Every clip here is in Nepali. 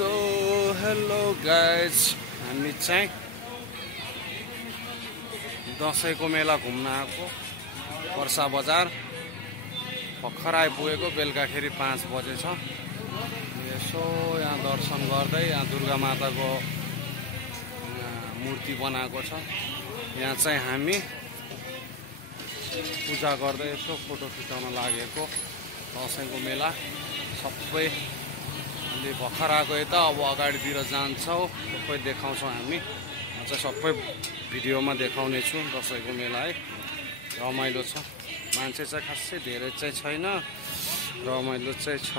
सो हेलो गाइज, हामी चाहिँ दसैँको मेला घुम्न आएको पर्सा बजार। भर्खर आइपुगेको, बेलुकाखेरि 5 बजेछ। यसो यहाँ दर्शन गर्दै, यहाँ दुर्गा माताको मूर्ति बनाएको छ। यहाँ चाहिँ हामी पूजा गर्दै यसो फोटो खिचाउन लागेको। दसैँको मेला सबै अहिले भर्खर आएको यता, अब अगाडितिर जान्छौँ, सबै देखाउँछौँ हामी। म चाहिँ सबै भिडियोमा देखाउने छु। दसैँको मेला है रमाइलो छ, मान्छे चाहिँ खासै धेरै चाहिँ छैन, रमाइलो चाहिँ छ।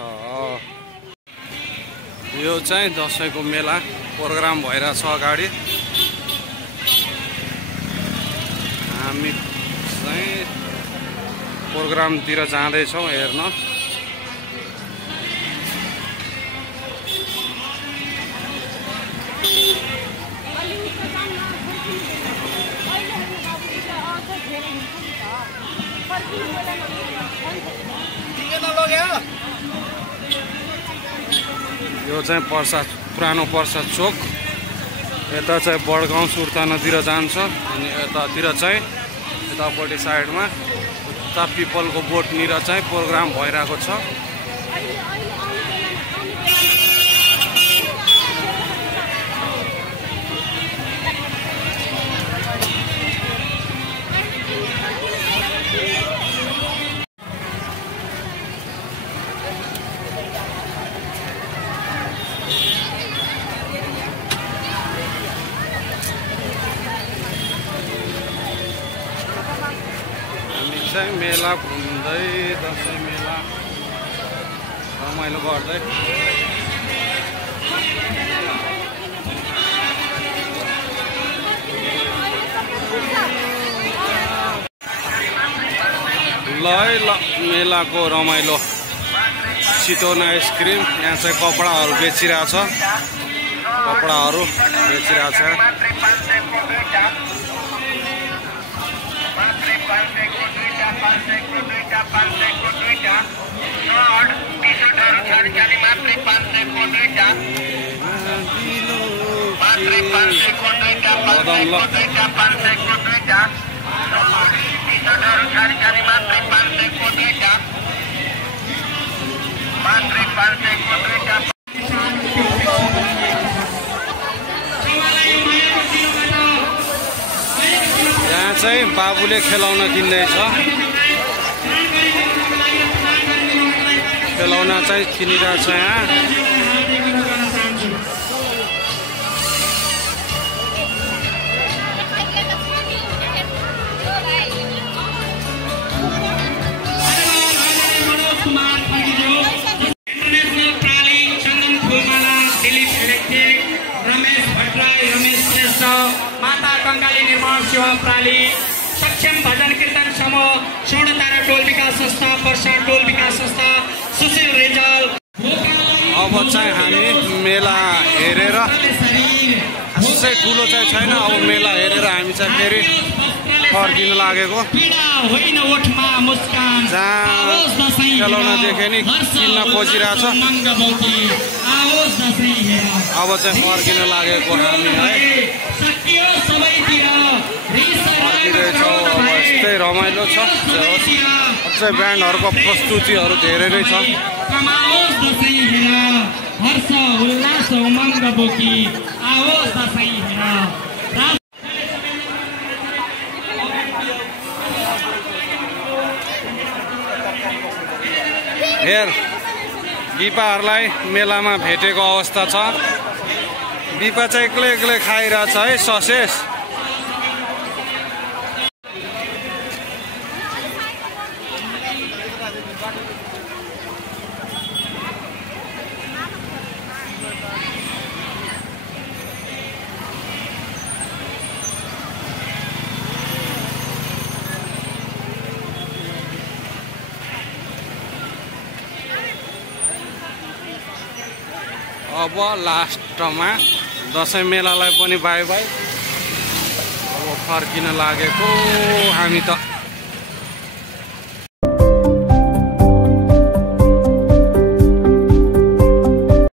यो चाहिँ दसैँको मेला प्रोग्राम भइरहेछ अगाडि। हामी चाहिँ प्रोग्रामतिर जाँदैछौँ हेर्न। यो चाहिँ पर्सा, पुरानो पर्सा चोक। यता चाहिँ बडगाउँ सुर्तानातिर जान्छ, अनि यतातिर चाहिँ यतापट्टि साइडमा उता पिपलको बोटनिर चाहिँ प्रोग्राम भइरहेको छ। चाहिँ मेला घुम्दै, दसैँ मेला रमाइलो गर्दै ल मेलाको रमाइलो। चितवन आइसक्रिम, यहाँ चाहिँ कपडाहरू बेचिरहेछ, कपडाहरू बेचिरहेछ। यहाँ चाहिँ बाबुले खेलौना किन्दैछ, खेलौना चाहिँ किनिरहेछ यहाँ। माता कंगाली निर्माण सेवा प्राली, सक्षम भजन कीर्तन समूह, स्वर्णतारा टोल विकास संस्था, पर्सा टोल विकास संस्था, सुशील रेजल। अब चाहिँ हामी मेला हेरेर, खासै ठुलो चाहिँ छैन, अब मेला हेरेर हामी चाहिँ फेरि फर्किन लागेको। जहाँ खेलौना देखे नि किन्न खोजिरहेछ, अब चाहिँ फर्किन लागेको हामी है। फर्किँदैछौँ, अब यस्तै रमाइलो छ। अझै ब्यान्डहरूको प्रस्तुतिहरू धेरै नै छ। हेर, बिपाहरूलाई मेलामा भेटेको अवस्था छ। बिपा चाहिँ एक्लै एक्लै खाइरहेछ है ससेस। अब लास्टमा दसैँ मेलालाई पनि बाई बाई। अब फर्किन लागेको हामी त।